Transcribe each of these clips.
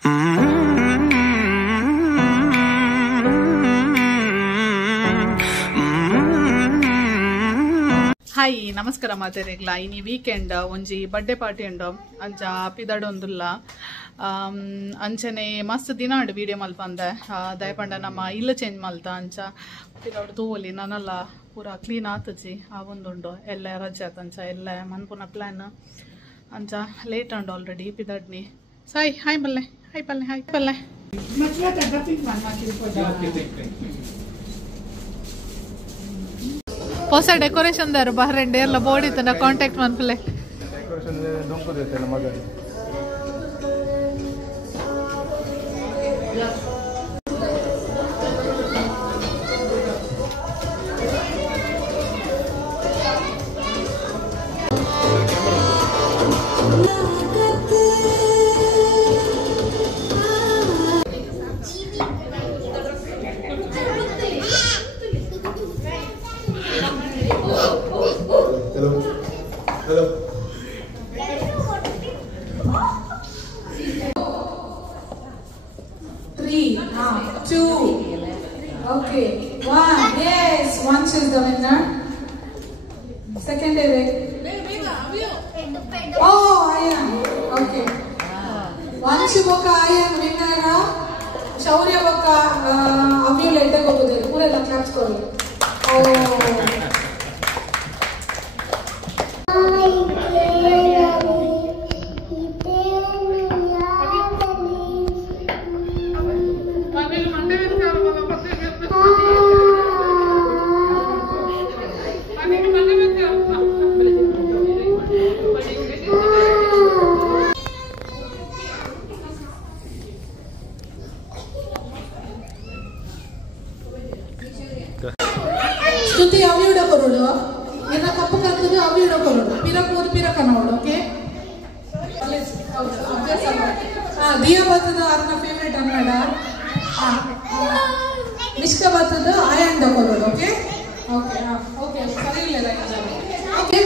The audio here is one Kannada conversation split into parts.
ಹಾಯ್ ನಮಸ್ಕಾರ ಮಾತೆರೆಗ್ಲ ಇನಿ ವೀಕೆಂಡ್ ಒಂಜಿ ಬರ್ಡೇ ಪಾರ್ಟಿ ಉಂಡು ಅಂಚ ಪಿದಾಡೊಂದುಲ್ಲ ಅಂಚನೆ ಮಸ್ತ್ ದಿನ ಉಂಡು ವಿಡಿಯೋ ಮಲ್ಪಂದೆ ದಯಪಂಡ ನಮ್ಮ ಇಲ್ಲ ಚೇಂಜ್ ಮಲ್ತ ಅಂಚ ಪಿದಾಡು ತೂವಲಿ ನಾನೆಲ್ಲ ಪೂರ ಕ್ಲೀನ್ ಆತಜಿ ಆವೊಂದುಂಡು ಎಲ್ಲ ರಜೆ ಆತಂಚ ಎಲ್ಲ ಮನ್ಪುನ ಪ್ಲಾನ್ ಅಂಚ ಲೇಟ್ ಉಂಡು ಆಲ್ರೆಡಿ ಪಿದಾಡ್ನಿ ಸಾಯ್ ಹಾಯ್ ಬಲ್ಲೆ ಹಾಯ್ ಪಲ್ಲೆ ಹಾಯ್ ಪಲ್ಲೆ ಹೊಸ ಡೆಕೋರೇಷನ್ ದಾರು ಬಹ್ರೆಂಡ್ ಎಲ್ಲ ಬೋರ್ಡ್ ಇತ್ತು contact ಮನ್ಪಲೆ Hello. 3, 2, okay, 1, yes, one is the winner. Second Eric. Oh, Ayan, okay. One Shiboka Ayan winner. Shaurya Boka Avyu later go there. Pure the claps karo. Oh. Stuti avyuda korudu. Ena kappu kantudu avyuda korudu. Pira pur pira kanodu, okay? Diya batadu arna favorite annada. Mishka batadu ayanda korudu, okay? Okay, okay. Sari illa okay.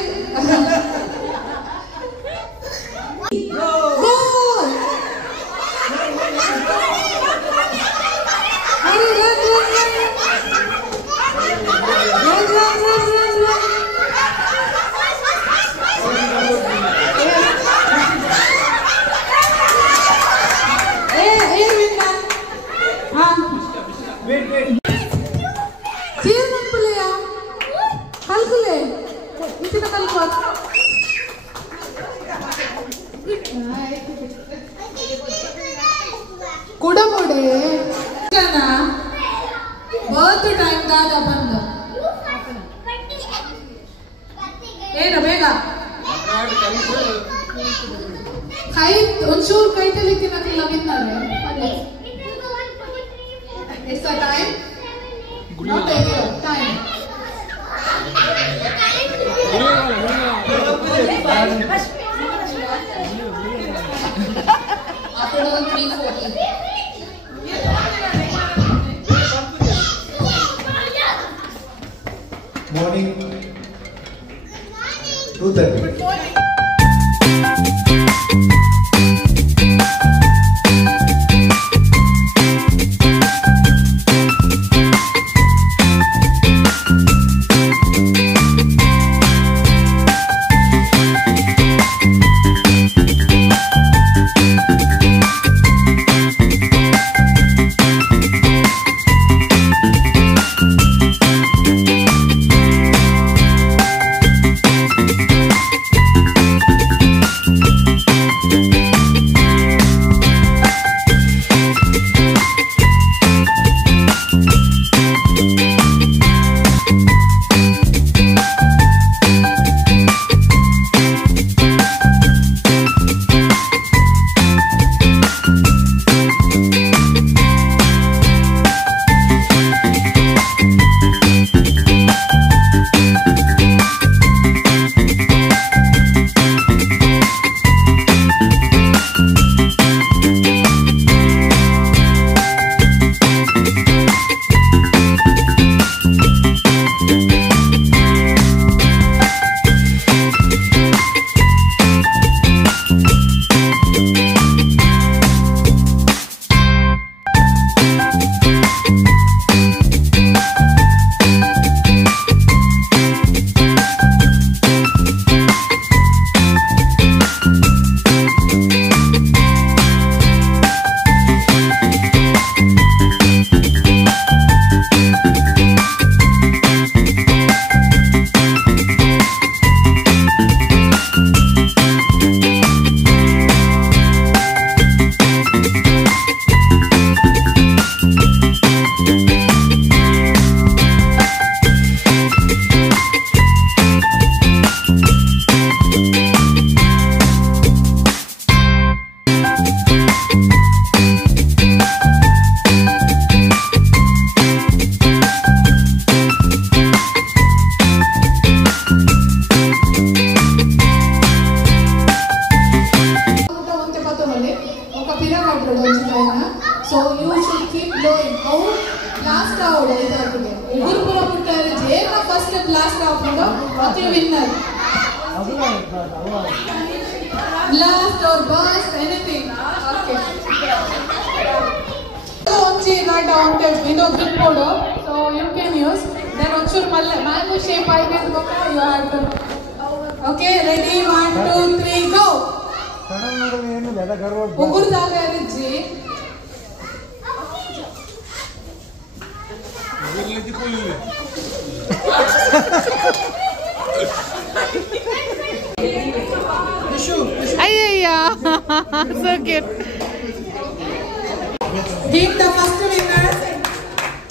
Kudamode kana birth time daga banda ena bega kai onshur kai telikina kila vinnare it's the time not the time afternoon 3:40 morning 2:30 ಪಿರಗಟ್ಟೋದು ಒಂಚಿನ so you should keep going how last ಆವಡ ಇದಾಗಿದೆ ಊರು ಪುರ ಬಿಟ್ಟಾರೆ ಜೇನ ಫಸ್ಟ್ ಲಾಸ್ಟ್ ಆವಡ ಮತ್ತೆ winner blast or burst anything okay so onchi got wanted window grip kodu so you can use then onchur malle mango shape aide boka you have to okay ready 1 2 3 go ungur daga iriji Ayya, so cute. Give the first winner,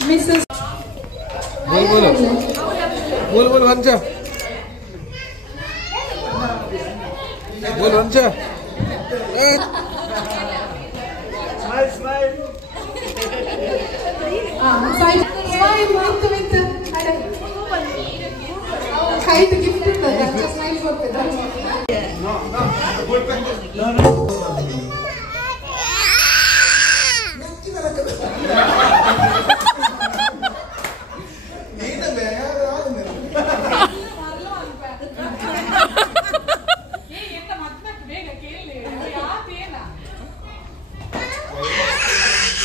Mrs. बोल वंचा बोल वंचा Smile with height gift the smile for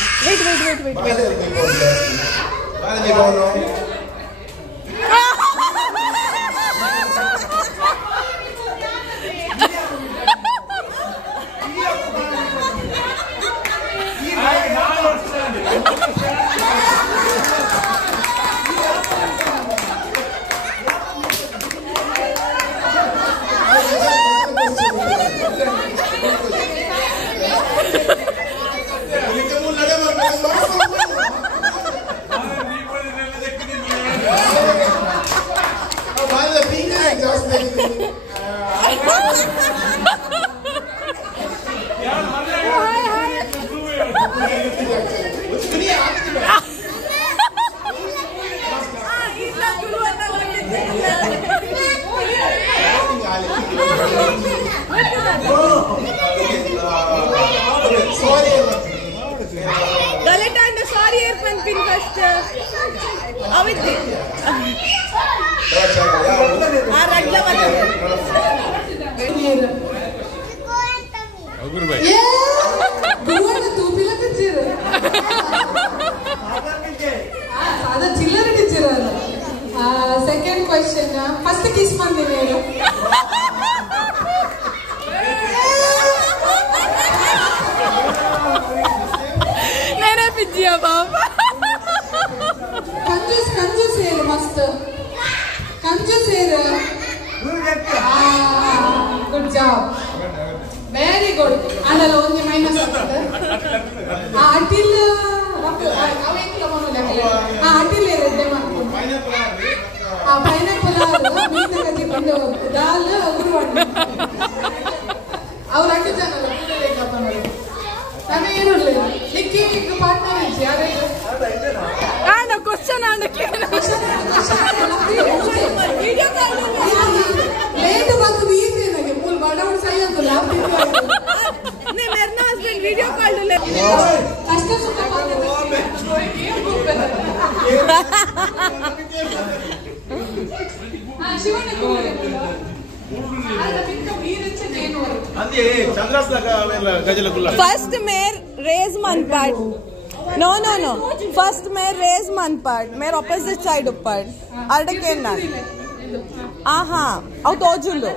Wait. Second question, first kiss mandine. Nere pijiya baba. Kanjus here mast. Kanjus here. Good job. Very good. Andalo only minus agtade. Until avekla monole. Until redde marku. Pineapple means the dal ugruvandu. Our andu janala pudale kapanaru. Nane ಏನು ಇಲ್ಲ ಲಿಕ್ಕಿ ಲಿಕ್ಕಿ ಪಾರ್ಟ್ನರ್ ಇಜ್ಜಿ ಯಾರೇ ಆನ ಕ್ವೆಶ್ಚನ್ ಆನ ಕೇನ ವಿಡಿಯೋ ಕಾಲ್ ಲೇಟ್ ಬಂದು ವೀಸೆ ನನಗೆ ಫುಲ್ ಬಡವಣ ಸೈ ಅಂತ ಲಾಭ ನೇ ಮೇರ್ನ ಹಸ್ಬೆಂಡ್ ವಿಡಿಯೋ ಕಾಲ್ ले ಕಷ್ಟ ಸುತ್ತ ಬಂದಿದೆ ಶಿವಣ್ಣ ಕೂರೆ First मेर रेज मन पार्ट no first मेर रेज मन पार्ट मेर opposite side ऊपर अडके ना आहा अव तोजुलो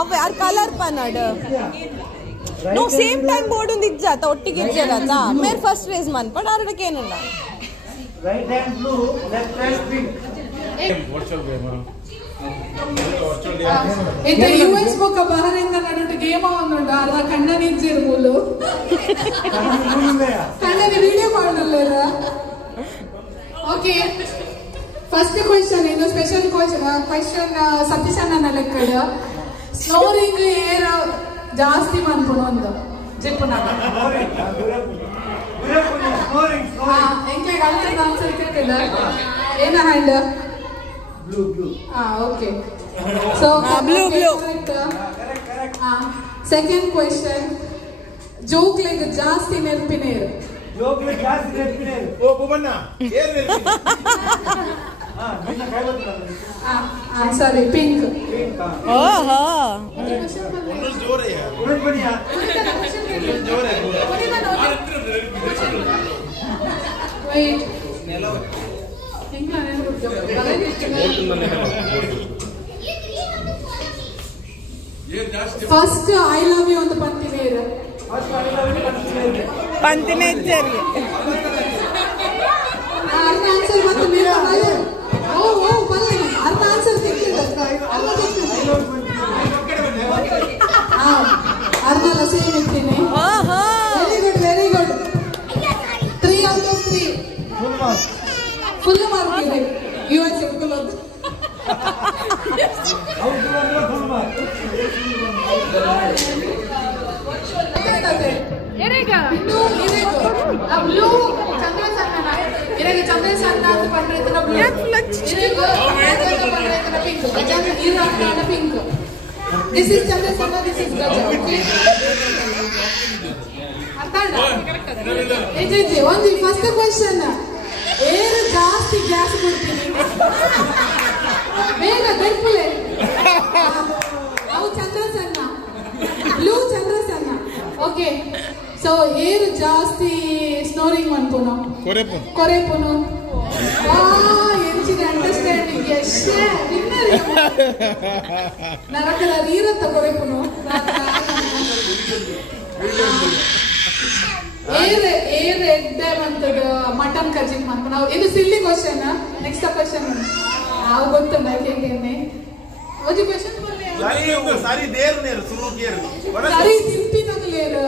अव यार colour पनड no same time board उंदी जाता ಒಟ್ಟಿಗೆ ಇಜ್ಜರಲ್ಲ मेर first रेज मन पार्ट अडके ना right hand blue left hand pink ಇದು ಯುಎಸ್ ಬೊಕ್ಕ ಬಹರಿಂದ ನಡುಟು ಗೇಮ್ ಆವೊಂದುಂಡು ಅರ್ಧ ಕಣ್ಣನಿ ಇಜ್ಜಿರು ಮೂಲು ಕಣ್ಣನಿ ವಿಡಿಯೋ ಮಾಡೋಲ್ಲ ಓಕೆ ಫಸ್ಟ್ ಕ್ವೆಶ್ಚನ್ ಇದು ಸ್ಪೆಷಲ್ ಕ್ವೆಶ್ಚನ್ ಸತೀಶ್ ಅಣ್ಣನ ಲೆಕ್ಕಡ ಸ್ನೋರಿಂಗ್ ಏರ್ ಜಾಸ್ತಿ ಮನ್ಪುಣ ಒಂದು ಜಿಪ್ಪುನಾಗ ಎಂಕ್ಲೆಗ್ ಅಲ್ತದ ಆನ್ಸರ್ ಕೇಳಿಲ್ಲ ಏನ hand blue okay so blue correct. Second question ಜೋಕ್ಲೆಗ್ ಜಾಸ್ತಿ ನೆನಪಿನೇರು. ಜೋಕ್ಲೆ ಜಾಸ್ತಿ ನೆನಪಿನೇರು. ಓ ಬೊಮ್ಮಣ್ಣ ಏನ್ ನೆನಪು? ನಿನ್ನ ಕೈ ಗೊತ್ತಿಲ್ಲ. ಸರಿ ಪಿಂಕ್. ಓಹೋ ಒಂದು ಜೋರಯ್ಯ ಉಳಿದ ಬನ್ನಿಯಾ. ಜೋರೇ wait. First I love you ಅಂತ ಪಂತಿನೇರು. ಪಂತಿನೇಚ್ಚರಿ ಅರ್ಧ ಆನ್ಸರ್ ಮತ್ತೆ ನೀವು ಬಲ್ಲೆ. ಓ ಬಲ್ಲೆ ಅರ್ಧ ಆನ್ಸರ್ ತೆಗೆದಿದ್ದ ಅರ್ಧ ಎಲ್ಲ ಸೇಮ್ ಇರ್ತೀನಿ. Very good 3 out of 3 full mark ಇದೆ. ಯುಎಸ್ ಫುಲ್ ಅಂತ ಪಿಂಕ್. ದಿಸ್ ಇಸ್ ಚಂದ್ರಸನ್ನ, ದಿಸ್ ಇಸ್ ಗಜ. ಒಂದು ಫಸ್ಟ್ ಕ್ವೆಶ್ಚನ್, ಏರು ಜಾಸ್ತಿ ಗ್ಯಾಸ್ ಕೊಡ್ತೀನಿ ಬೇಗ ಬೆಳ್ಪುಲೆ. ಅವು ಚಂದ್ರಸನ್ನ, ಬ್ಲೂ ಚಂದ್ರಸನ್ನ. ಓಕೆ, ಸೊ ಏರು ಜಾಸ್ತಿ ಸ್ನೋರಿಂಗ್ ಅನ್ಪುನು ಕೊರೆಪುನು. ಎಂಚಿನ ಅಂಡರ್ಸ್ಟ್ಯಾಂಡಿಂಗ್ ಎಷ್ಟೇ ನರಕದ ನೀರತ್ತ ಕೊರೆಪುನು. ಏರ್ ಎಡ್ಡೆ ಮಂತದ ಮಟನ್ ಕಜಿನ್ ಮಂತ. ನಾವು ಇದು ಸಿಲ್ಲಿ ಕ್ವಶನ್. ನೆಕ್ಸ್ಟ್ ಕ್ವಶನ್ ನಾವು ಗೊತ್ತುಂಡ ಹೇಗೆ ಓದಿ ಕ್ವಶನ್ ಸಾರಿ ದೇರು ನೇರು ಸುರು ಕೇರು ಸರಿ ತಿಂಪಿನದು ಲೇರು.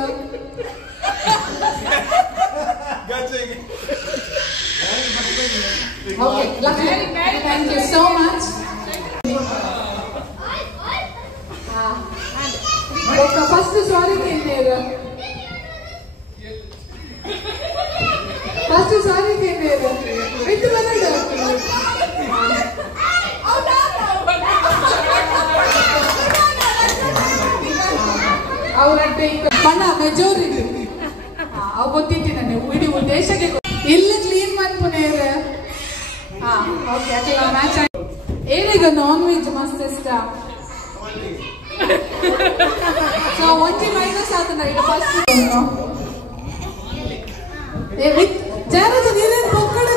Okay, thank you so much. First ಸಾರಿ ಕೇಳಿದ್ರು. ಫಸ್ಟ್ ಸಾರಿ ಕೇಳಿದ್ರು ಬಿಟ್ಟು ಬಂದ ಅವರಡ್ಡೆ ಬಣ್ಣ ಮೆಜಾರಿಟಿ ಅವು ಗೊತ್ತಿತ್ತು ನನಗೆ. ಇಡೀ ದೇಶಕ್ಕೆ ಇಲ್ಲಿ ಕ್ಲೀನ್ ಮಾಡ್ಕೊನೇರ. ಓಕೆ, ಅದೆಲ್ಲ ಮ್ಯಾಚ್. ಏನಿಗ ನಾನ್ ವೆಜ್ ಮಸ್ತ್ ಇಷ್ಟ. ಸೊ ಒಂಜಿ ಮೈನಸ್ ಆತನ ಈಗ ಫಸ್ಟ್ ಜಾರದ ನೀರೇನು ಪಕ್ಕಡೆ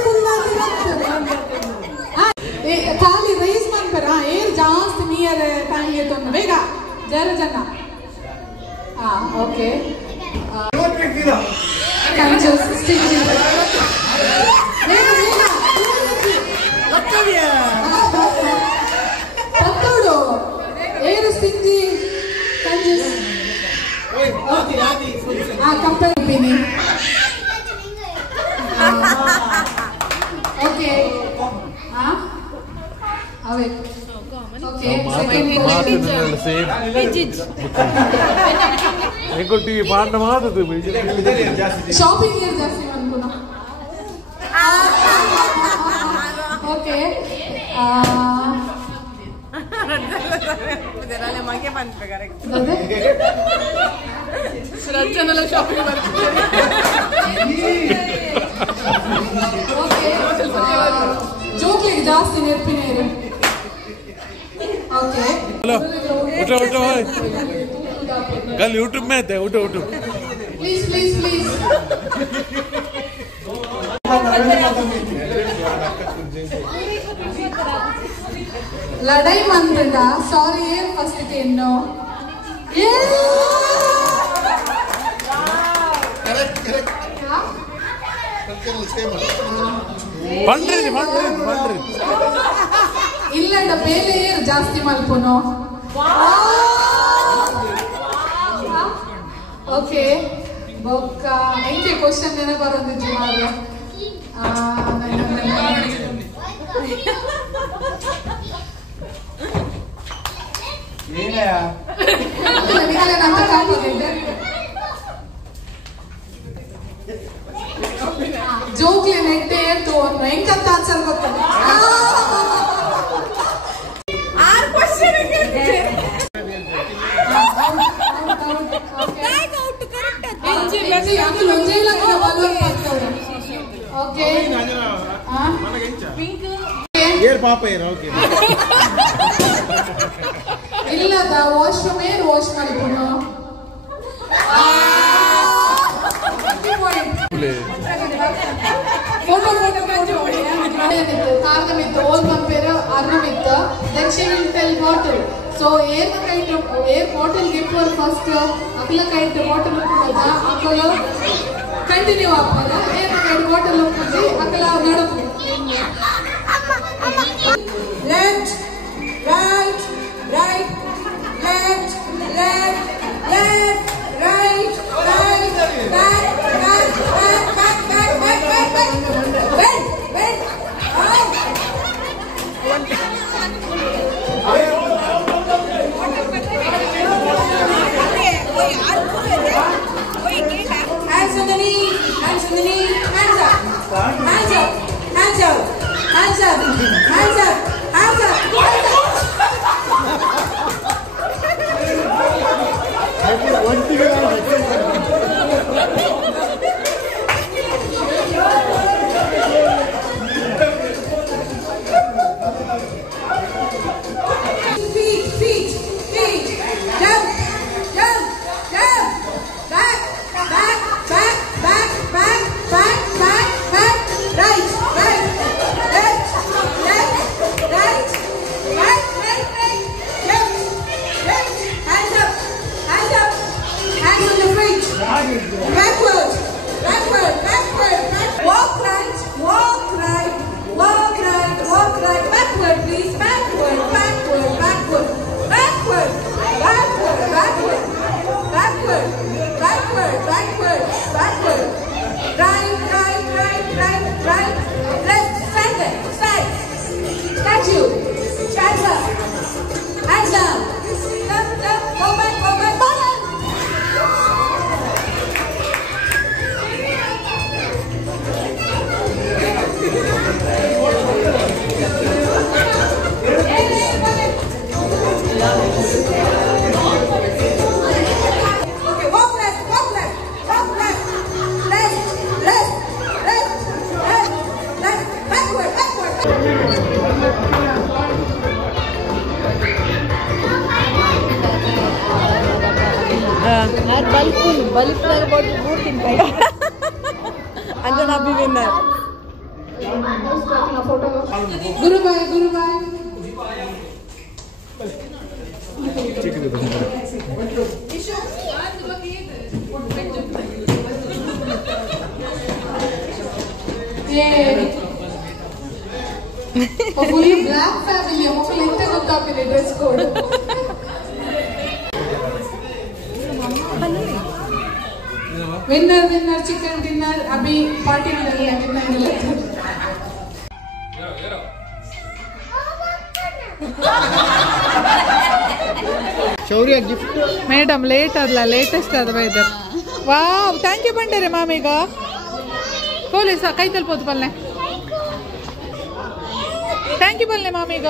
ಖಾಲಿ ರೈಸ್ ಮಾಡ್ತಾರ. ಏರ್ ಜಾಸ್ತಿ ನೀರ್ ಟೈಮ್ಗೆ ತೊಂದು ಬೇಗ ಜರ ಜನ. ಓಕೆ, ಪತ್ತೋಡು ಏರು ಸ್ಟಿಂಜಿ ಕಂಜೂಸ್. ಕಂಪೇರ್ ಇದ್ದೀನಿ. ಓಕೆ, ಅವೇ ಓಕೆ. ಶಾಪಿಂಗ್ ಏರ್ ಜಾಸ್ತಿ ಅನ್ಕೋಣ. ಓಕೆ, ರಜನೆಲ್ಲ ಶಾಪಿಂಗ್ ಮಾಡ್ತಿದ್ದಾರೆ. ಜೋಕ್ಲಿಗೆ ಜಾಸ್ತಿ ನೆನಪಿನೇ ಇದೆ. ಓಕೆ, कल यूट्यूब में थे. उठो प्लीज प्लीज प्लीज. लड़ाई मंद सॉरी फस्ट केन्नो ಇಲ್ಲ ಬೇರೆ ಜಾಸ್ತಿ ಮಲ್ಪುನು. ಓಕೆ, ಬೊಕ್ಕ ಎಂಕೆ ಕ್ವಶನ್ ನೆನಪು ಬರೋದಿತ್ತು ಮಾರ್ರೆ. ಜೋಕ್ಲಿ ನೆಟ್ಟೆ ಏರ್ತು ಅನ್ನೋ ಹೆಂಗಂತ ಆನ್ಸರ್ ಗೊತ್ತಲ್ಲ. అంటే అంకుల్ ఉంచేలాగా బలూన్ పట్టుకోండి ఓకే ಏರ್ ಪಾಪ ಏರ್ ಓಕೆ ಇಲ್ಲದ ವಾಶ್ರೂಮ್ ಏರ್ ವಾಶ್ ಮಾಡಿಕೊಂಡು ಫೋಟೋ ಕಾರ್ದಮಿತ್ತು ಓಲ್ ಕಂಪೇರ್ ಅರ್ನಮಿತ್ತು then she will tell bottle so ಏರ್ ಕೈಟ್ ಏರ್ ಬಾಟಲ್ ಗಿಫ್ಟ್ ಫಾರ್ ಫಸ್ಟ್ ಅಕ್ಲ ಕೈಟ್ ಬಾಟಲ್ ಕೂಡ ಅಕ್ಕಲ ಕಂಟಿನ್ಯೂ ಆಗ್ತದ ಏರ್ ಕೈಟ್ ಬಾಟಲ್ ಹೋಗಿ ಅಕ್ಕಲ ನಡುಕು Left, right, right, left, left, left, right, right, back, back, back, back, back, back, back, back. Bend, bend, out. Hands on the knee, hands on the knee, hands up, hands up, hands up, hands up, hands up, hands up, hands up. Feet, feet, feet, jump, jump, jump, back, back, back, back, back, back, back, back, right, right, left, left, right, right, right, right, left, left, hands up, hands up, hands on the feet, backward, backward, backward, backward, walk right, walk right, walk right, walk right, backward please, backward, backward, backward, backward, backward, backward, backward, backward, backward, backward, right, right, right, right, right, left, center, side, statue, hands up, hands up, jump, jump, go back, bottom. Okay, walk left, walk left, walk left, left, left, left, left, left, backward, backward. Anjana be winner. ಗುರುಬಾಯ್ ಗುರುಬಾಯ್ ಫುಲ್ ಬ್ಲಾಕ್ ಫ್ಯಾಮಿಲಿ ಮಕ್ಕಳು ಎಂತ ಗೊತ್ತಾಗ್ತಿದೆ dress code winner winner chicken dinner Abhi party Shaurya gift madam late ಅಲ್ಲ ಲೇಟೆಸ್ಟ್ ಅದ ವೆದರ್ ವಾವ್ ಥ್ಯಾಂಕ್ ಯು ಬಂಡರೆ ಮಾಮೀಗ ಪೊಲೀಸ ಕೈ ತಲುಪೋದು ಬಲ್ಲೆ ಥ್ಯಾಂಕ್ ಯು ಬಲ್ಲೆ ಮಾಮೀಗ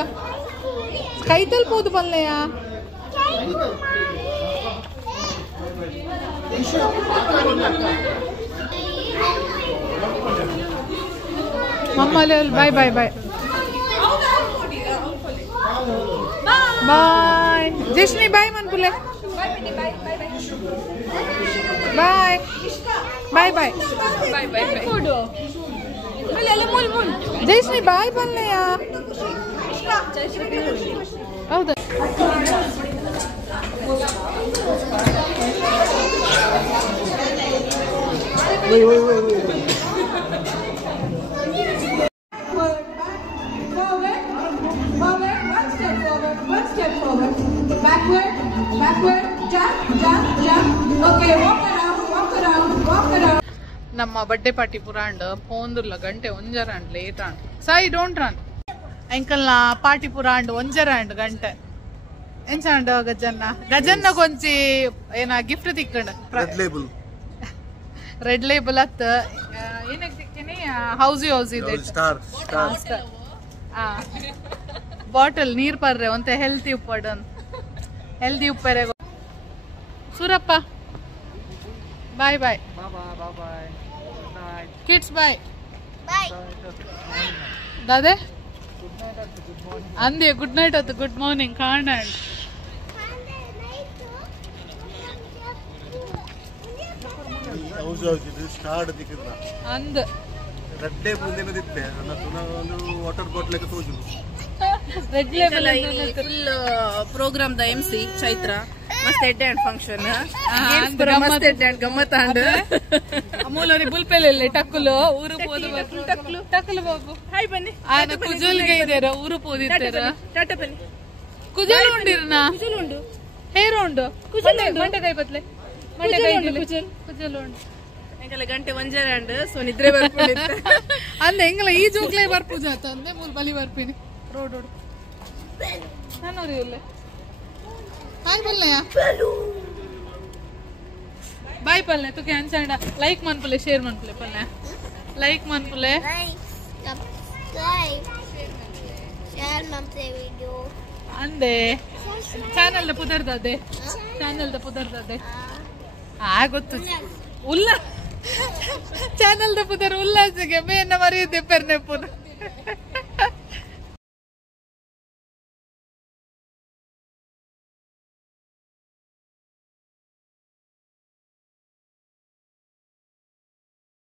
ಕೈ ತಲುಪೋದು ಬಲ್ಲೆಯ ಮಮ್ಮಲ್ಲಿ ಬಾಯ್ ಬಾಯ್ ಬಾಯ್ ಬಾಯ್ ಜಶ್ನಿ ಬಾಯ್ ಮನ್ಪುಲೆ ಬಾಯ್ ಬಾಯ್ ಬಾಯ್ ಜಶ್ನಿ ಬಾಯ್ ಬನ್ನೆಯ ಹೌದಾ Backward, backward, jump, jump, jump. Okay, walk around, walk around, walk around. ನಮ್ಮ ಬರ್ಡೇ ಪಾರ್ಟಿ ಪುರಾಂಡ್ ಪೋಂದುಲ್ಲ ಗಂಟೆ ಒಂಜರಾಂಡ್ late and Sai don't run ಎಂಕಲ್ನ ಪಾರ್ಟಿ ಪುರಾಂಡ್ ಒಂಜರಾಂಡ್ ಗಂಟೆ ಎಂಚಾಂಡ್ ಗಜನ್ನ ಕೊಂಚಿ ಏನ ಗಿಫ್ಟ್ ತಿಕ್ಕಂಡ್ ರೆಡ್ ಲೇಬಲ್ ಅತ್ತ ಏನಕ್ಕೆ ತಿಕ್ಕಿನಿ ಹೌಸಿ ಇದೆ ಸ್ಟಾರ್ ಬಾಟಲ್ ನೀರ್ ಪರ್ರೆ ಒಂತೆ ಹೆಲ್ತಿ ಉಪ್ಪಡನ್ ಹೆಲ್ದಿ ಉಪ್ಪರೆ ಸೂರಪ್ಪ bye bye Bye. Good night. Kids bye Bye. ದಾದೆ ಅಂದೆ ಗುಡ್ ನೈಟ್ ಅದು ಗುಡ್ ಮಾರ್ನಿಂಗ್ ಕಾಣ್ ಸ್ಟಾರ್ಟ್ ದಿಕ್ಕಿದ್ರ ಅಂದ್ ರಡ್ಡೆ ಮುಂದೆ ದಿಪ್ಪೆ ನನ್ನ ಒಂದು ವಾಟರ್ ಬಾಟ್ಲ್ ತೋಜು ರೆಡ್ ಲೇಬಲ್ ಫುಲ್ ಪ್ರೋಗ್ರಾಮ್ ದ MC ಚೈತ್ರ ಮಸ್ತ್ ಎಡ್ಡೆ ಅಂಡ್ ಫಂಕ್ಷನ್ ಮಸ್ತ್ ಎಡ್ಡೆ ಅಂಡ್ ಗಮ್ಮತ್ ಅಂಡ್ ಅಮೂಲರಿ ಬುಲ್ಪೆಲೆಲ್ಲಿ ಟಕ್ಕಲು ಊರು ಪೋದು ಟಕ್ಕಲು ಬಾಬು ಹಾಯ್ ಬನ್ನಿ ಆನ ಕುಜುಲ್ಗೆ ಇದಾರ ಊರು ಪೋದಿತ್ತಾರ ಟಾಟಾ ಬನ್ನಿ ಕುಜುಲ್ ಉಂಡಿರ್ನ ಕುಜುಲ್ ಉಂಡು ಹೇರು ಉಂಡು ಮಂಟೆಕಾಯಿ ಬತ್ಲೆ ಮಂಟೆಕಾಯಿ ಕುಜುಲ್ ಉಂಡು ಎಂಕಲ ಗಂಟೆ ಒಂಜರ ಅಂಡ್ ಸೊ ನಿದ್ರೆ ಬರ್ಕೊಂಡಿತ್ತು ಅಂದೆ ಎಂಗಲ ಈ ಜೋಕ್ಲೆ ಬರ್ಪೂಜ ಆತ ಅಂದೆ ಮೂಲ್ ಬಲಿ ಬರ್ಪಿನಿ ರೋಡ್ ನಾನೂರಿ ಇಲ್ಲೇ ಹಾಯ್ ಬಲ್ಲೆಯ ಬಾಯ್ ಪಲ್ಲೆ ತುಕೆ ಅನ್ಸಂಡ ಲೈಕ್ ಮನ್ಪುಲೆ ಶೇರ್ ಮನ್ಪುಲೆ ಪಲ್ಲೆ ಲೈಕ್ ಮನ್ಪುಲೆ Like, subscribe, share my video. ಅಂದೆ ಚಾನಲ್ ದ ಪುದರ್ದದೆ ಚಾನಲ್ ದ ಪುದರ್ದದೆ ಗೊತ್ತು ಉಲ್ಲ ಚಾನಲ್ ದ ಪುದರ್ ಉಲ್ಲಾಸಿಗೆ ಮೇನ ಮರೆಯುತ್ತೆ ಪೆರ್ನೆಪ್ಪುನ